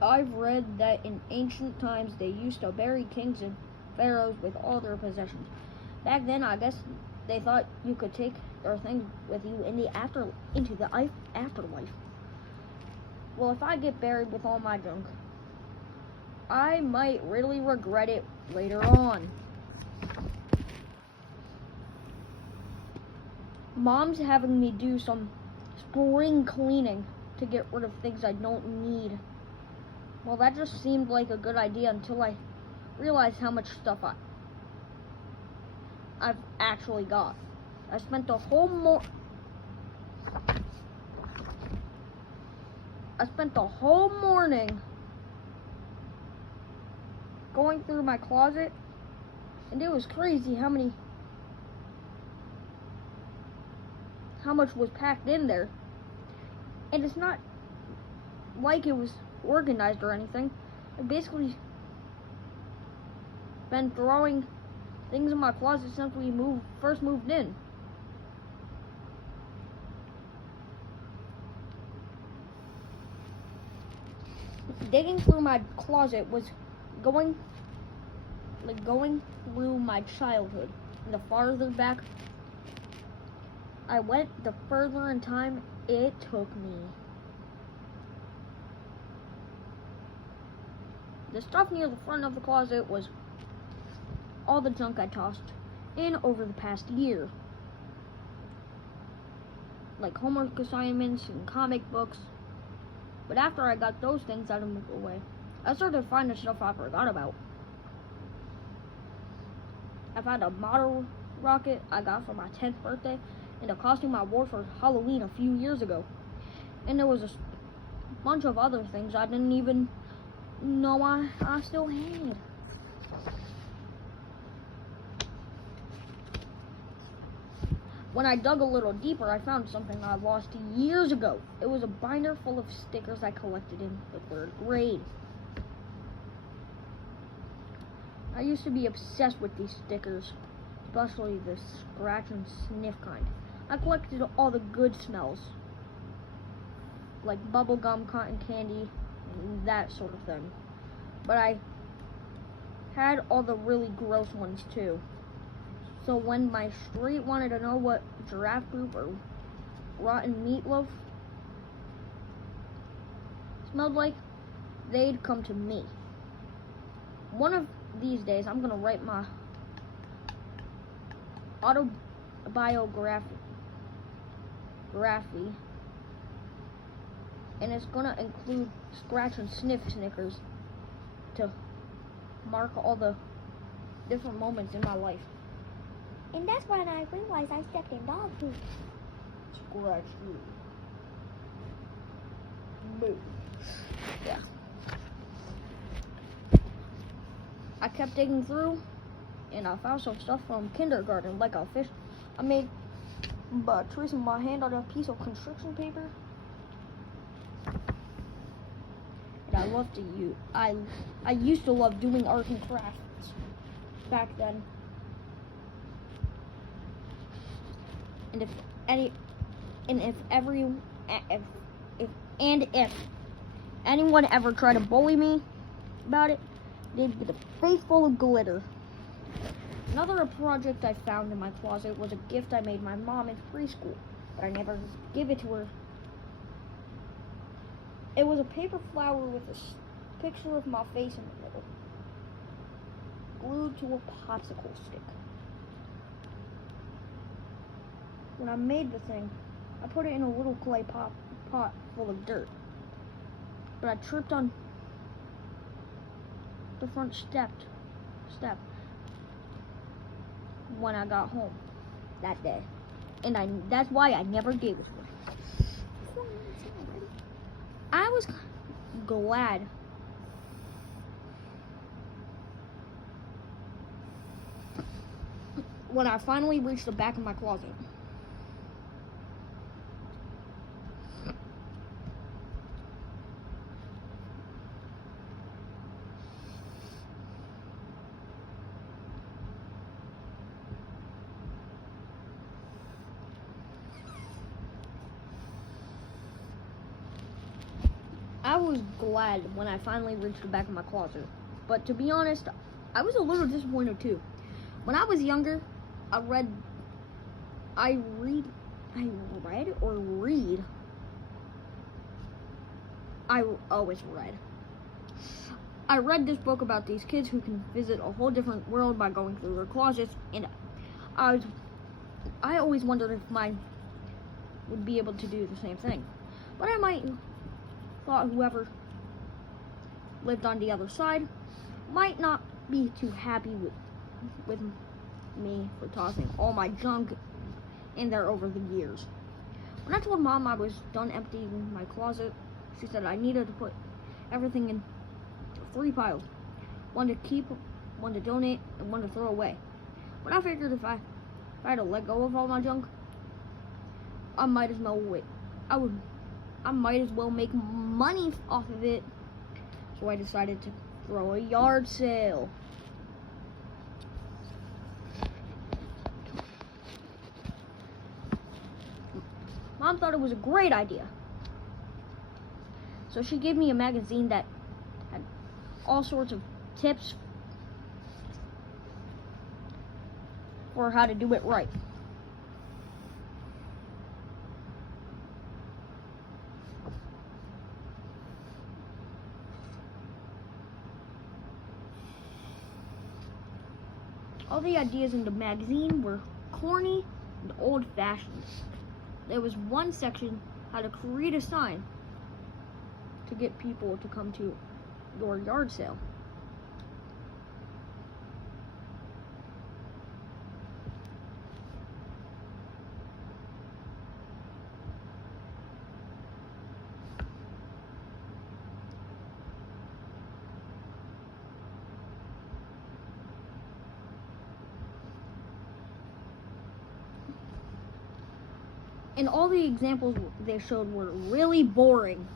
I've read that in ancient times they used to bury kings and pharaohs with all their possessions. Back then, I guess they thought you could take their things with you into the afterlife. Well, if I get buried with all my junk, I might really regret it later on. Mom's having me do some spring cleaning to get rid of things I don't need. Well, that just seemed like a good idea until I realized how much stuff I've actually got. I spent the whole morning going through my closet, and it was crazy how much was packed in there. And it's not like it was organized or anything. I basically been throwing things in my closet since we first moved in. Digging through my closet was going through my childhood. And the farther back I went, the further in time it took me. The stuff near the front of the closet was all the junk I tossed in over the past year. Like homework assignments and comic books. But after I got those things out of the way, I started finding stuff I forgot about. I found a model rocket I got for my 10th birthday and a costume I wore for Halloween a few years ago. And there was a bunch of other things I didn't even know I still had. When I dug a little deeper, I found something I lost years ago. It was a binder full of stickers I collected in the 3rd grade. I used to be obsessed with these stickers, especially the scratch and sniff kind. I collected all the good smells, like bubblegum, cotton candy, and that sort of thing. But I had all the really gross ones too. So when my street wanted to know what giraffe poop or rotten meatloaf smelled like, they'd come to me. One of these days, I'm gonna write my autobiography, and it's gonna include scratch and sniff Snickers to mark all the different moments in my life. And that's when I realized I stepped in dog poop. Scratch you. Move. Yeah. I kept digging through, and I found some stuff from kindergarten, like a fish I made by tracing my hand on a piece of construction paper. And I used to love doing art and crafts back then. And if anyone ever tried to bully me about it, they'd get a face full of glitter. Another project I found in my closet was a gift I made my mom in preschool, but I never gave it to her. It was a paper flower with a picture of my face in the middle, glued to a popsicle stick. When I made the thing, I put it in a little clay pot full of dirt. But I tripped on the front step when I got home that day. And that's why I never gave it to her. I was glad when I finally reached the back of my closet. I was glad when I finally reached the back of my closet. But to be honest, I was a little disappointed too. When I was younger, I read. I always read. I read this book about these kids who can visit a whole different world by going through their closets, and I always wondered if mine would be able to do the same thing. But I might thought whoever lived on the other side might not be too happy with me for tossing all my junk in there over the years. When I told Mom I was done emptying my closet, she said I needed to put everything in 3 piles. One to keep, one to donate, and one to throw away. But I figured if I had to let go of all my junk, I might as well make money off of it. So I decided to throw a yard sale. Mom thought it was a great idea. So she gave me a magazine that had all sorts of tips for how to do it right. All the ideas in the magazine were corny and old-fashioned. There was one section how to create a sign to get people to come to your yard sale. And all the examples they showed were really boring.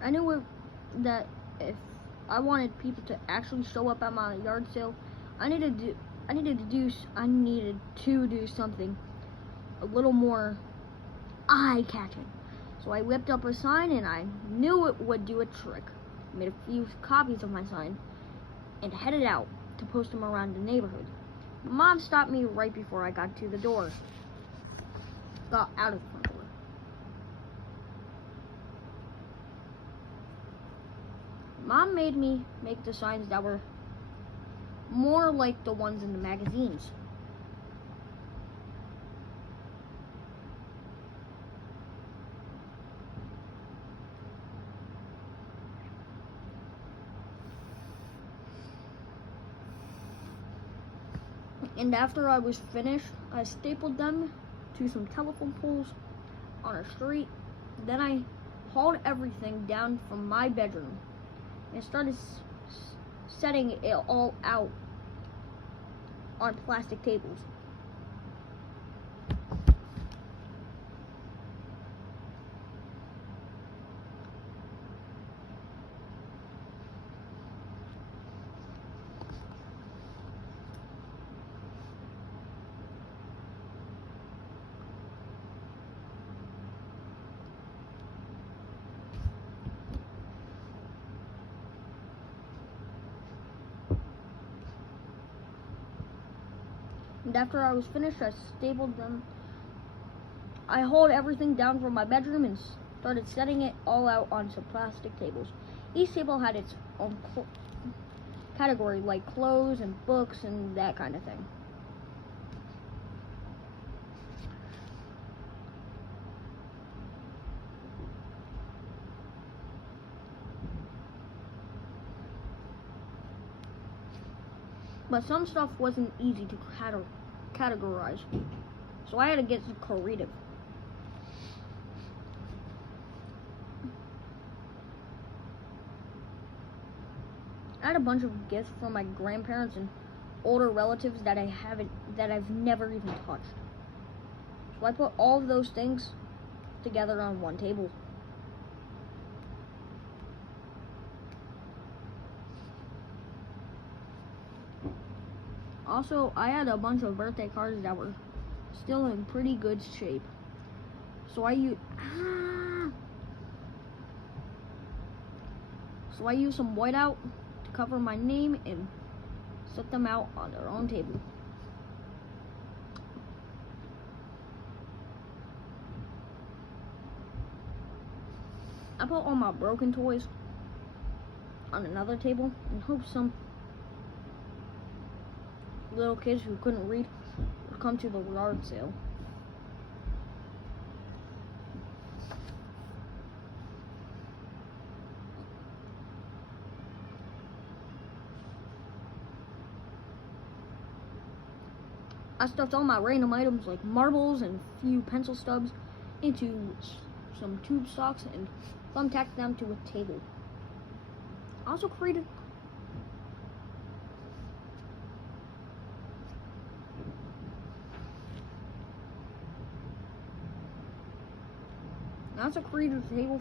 I knew that if I wanted people to actually show up at my yard sale, I needed to do something a little more eye-catching. So I whipped up a sign, and I knew it would do a trick. I made a few copies of my sign and headed out to post them around the neighborhood. Mom stopped me right before I got to the door. Got out of the front door. Mom made me make the signs that were more like the ones in the magazines. And after I was finished, I stapled them to some telephone poles on a street. Then I hauled everything down from my bedroom and started setting it all out on plastic tables. And after I was finished, I stapled them. I hauled everything down from my bedroom and started setting it all out on some plastic tables. Each table had its own category, like clothes and books and that kind of thing. But some stuff wasn't easy to categorize, so I had to get creative. I had a bunch of gifts from my grandparents and older relatives that I've never even touched. So I put all of those things together on one table. Also, I had a bunch of birthday cards that were still in pretty good shape. So I used some whiteout to cover my name and set them out on their own table. I put all my broken toys on another table and hope some little kids who couldn't read would come to the yard sale. I stuffed all my random items like marbles and a few pencil stubs into some tube socks and thumbtacked them to a table. I also created a table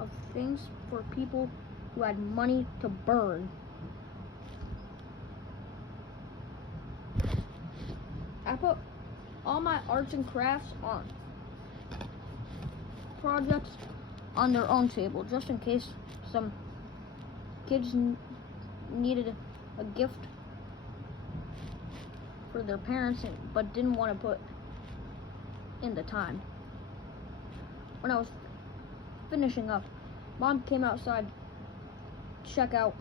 of things for people who had money to burn. I put all my arts and crafts on projects on their own table, just in case some kids needed a gift for their parents but didn't want to put in the time. When I was finishing up, Mom came outside to check out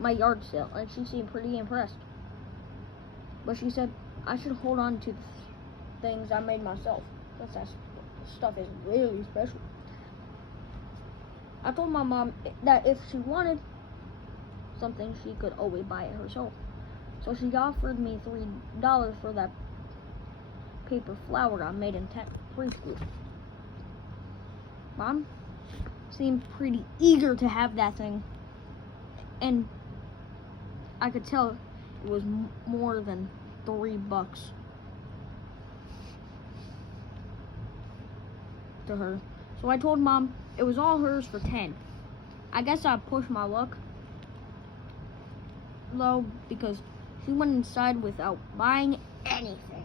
my yard sale, and she seemed pretty impressed. But she said I should hold on to the things I made myself, because that stuff is really special. I told my mom that if she wanted something, she could always buy it herself. So she offered me $3 for that paper flower I made in preschool. Mom seemed pretty eager to have that thing, and I could tell it was more than $3 to her. So I told Mom it was all hers for 10. I guess I pushed my luck low because she went inside without buying anything.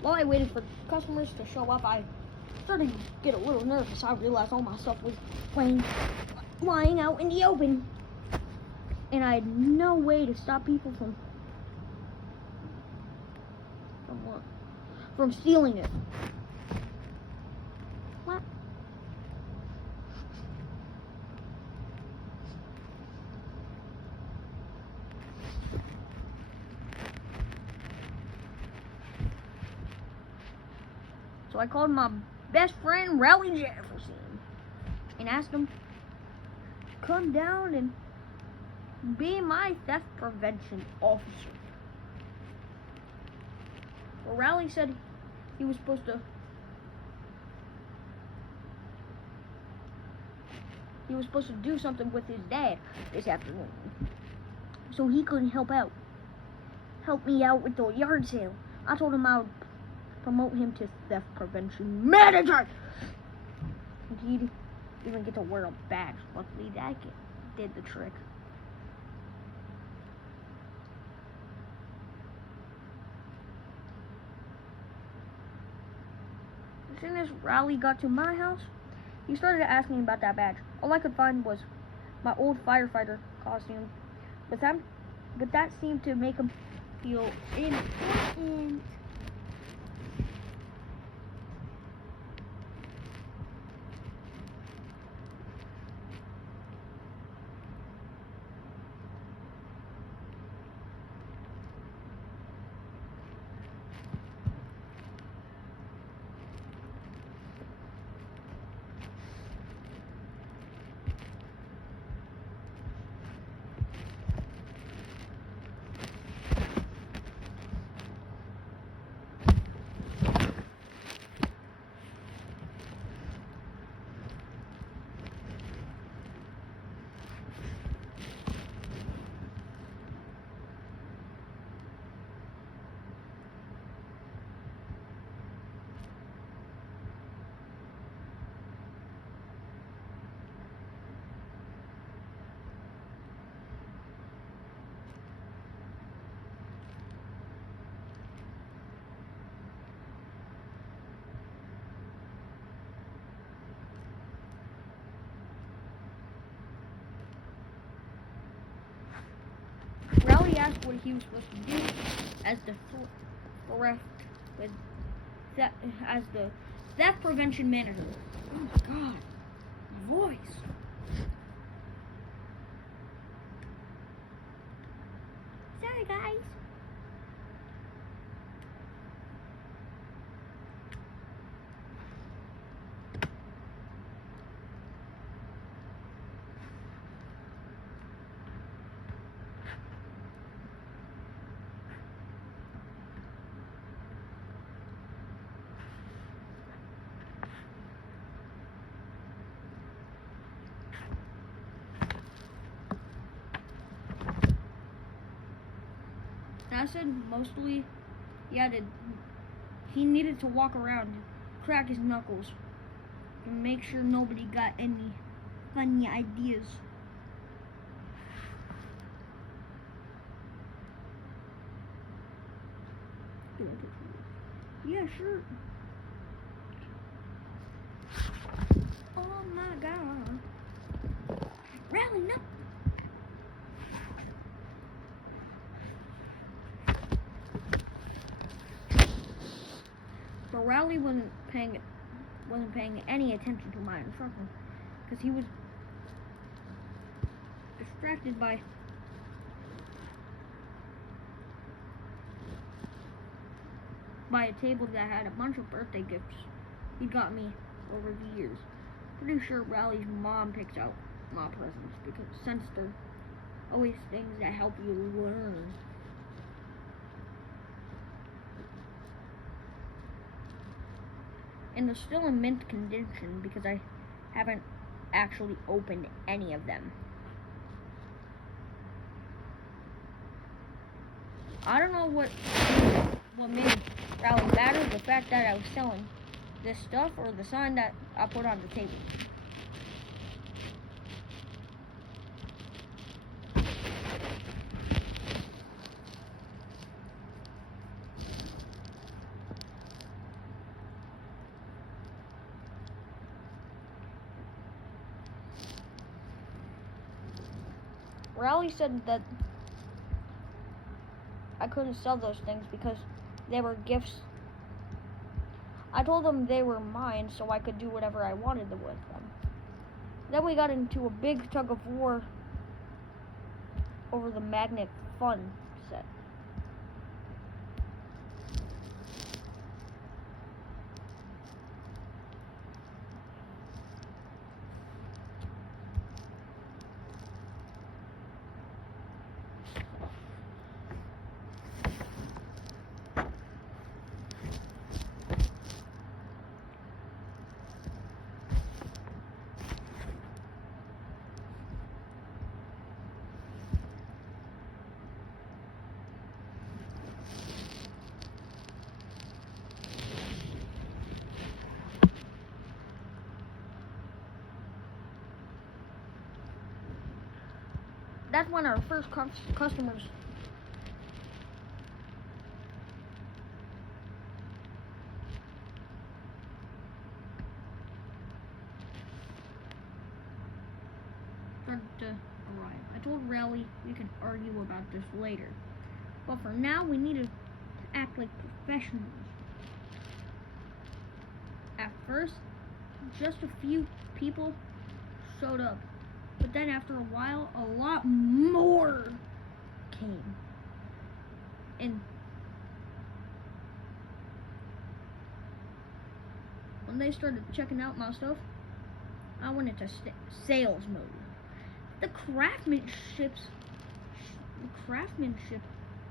While I waited for customers to show up, I started to get a little nervous. I realized all my stuff was lying out in the open, and I had no way to stop people from what? From stealing it. What? So I called my best friend, Raleigh Jefferson, and asked him to come down and be my theft prevention officer. Well, Raleigh said he was supposed to do something with his dad this afternoon, so he couldn't help me out with the yard sale. I told him I would promote him to theft prevention manager. He'd even get to wear a badge. Luckily, that did the trick. As soon as Raleigh got to my house, he started asking about that badge. All I could find was my old firefighter costume, but that seemed to make him feel important. Rowley asked what he was supposed to do as the theft prevention manager. Oh my god, my voice. Sorry, guys. I said mostly he needed to walk around, crack his knuckles, and make sure nobody got any funny ideas. Yeah, sure. Oh my god. Rally, no. But Rowley wasn't paying any attention to my instructions because he was distracted by a table that had a bunch of birthday gifts he got me over the years. Pretty sure Rowley's mom picks out my presents because since they're always things that help you learn. And they're still in mint condition because I haven't actually opened any of them. I don't know what made Rowley mad, the fact that I was selling this stuff or the sign that I put on the table. Rowley said that I couldn't sell those things because they were gifts. I told them they were mine so I could do whatever I wanted with them. Then we got into a big tug of war over the magnet fun set. That's when our first customers started to arrive. I told Rowley we could argue about this later, but for now we need to act like professionals. At first, just a few people showed up. But then after a while, a lot more came. And when they started checking out my stuff, I went into sales mode. The craftsmanship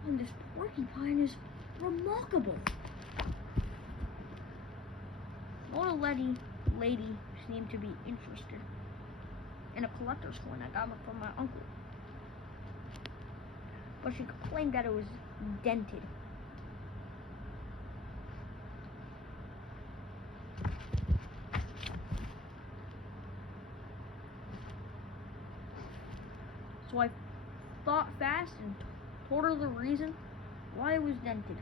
on this porcupine is remarkable. One lady seemed to be interested in a collector's coin I got from my uncle, but she complained that it was dented. So I thought fast and told her the reason why it was dented.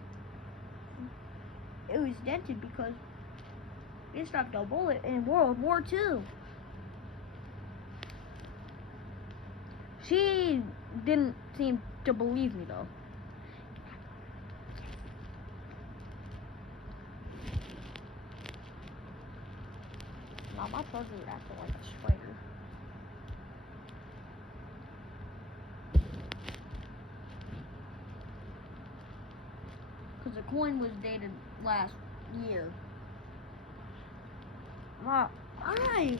It was dented because it stopped a bullet in World War II. She didn't seem to believe me, though. Now my charger is acting like a spider. Because the coin was dated last year. I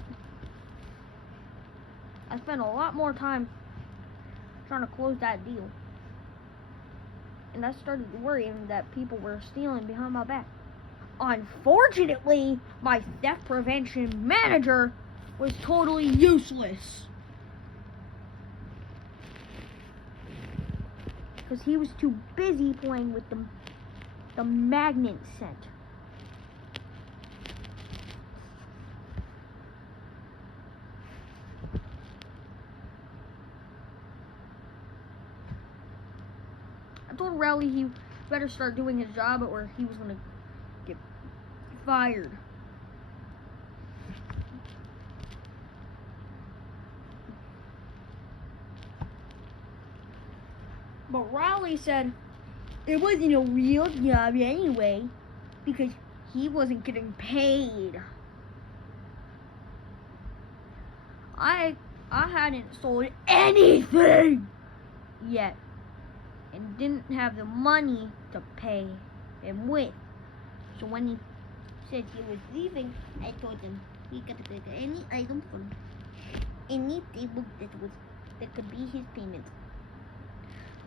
spent a lot more time trying to close that deal. And I started worrying that people were stealing behind my back. Unfortunately, my theft prevention manager was totally useless. Because he was too busy playing with the magnet scent. I told Rowley he better start doing his job or he was going to get fired. But Rowley said it wasn't a real job anyway because he wasn't getting paid. I hadn't sold anything yet and didn't have the money to pay him with. So when he said he was leaving, I told him he could take any item from any table that could be his payment.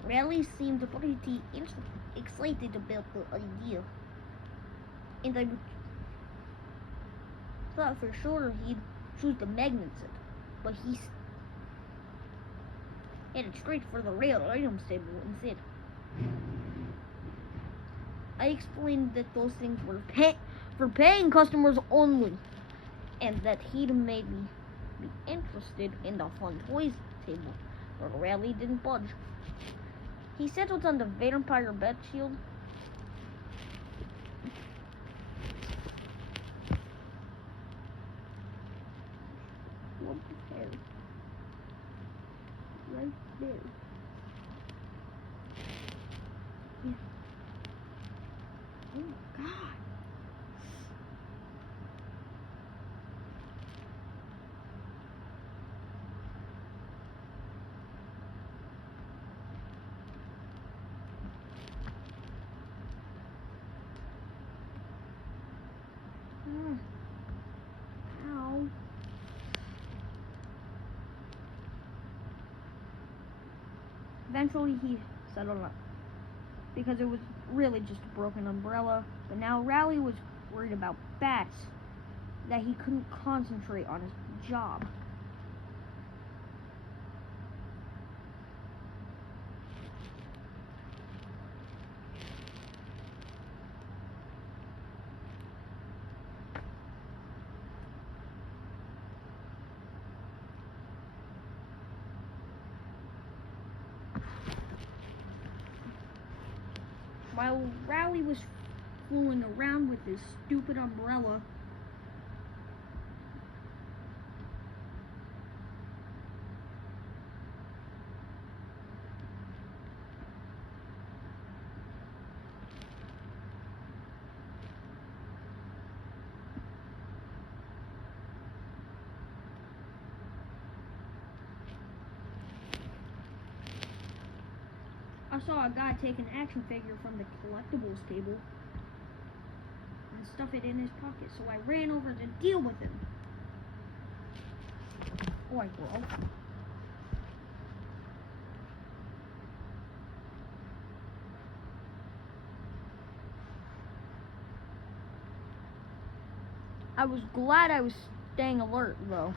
Raleigh seemed pretty excited about the idea, and I thought for sure he'd choose the magnet set, but he headed straight for the real items table instead. I explained that those things were for paying customers only, and that he'd made me be interested in the fun toys table, but Raleigh didn't budge. He settled on the vampire bat shield. What the hell? Right there. Yeah. Oh my God. Ow. Eventually he settled up because it was really just a broken umbrella, but now Rowley was worried about bats, that he couldn't concentrate on his job. While Rowley was fooling around with his stupid umbrella, I saw a guy take an action figure from the collectibles table and stuff it in his pocket, so I ran over to deal with him. Oh, I broke. I was glad I was staying alert, though.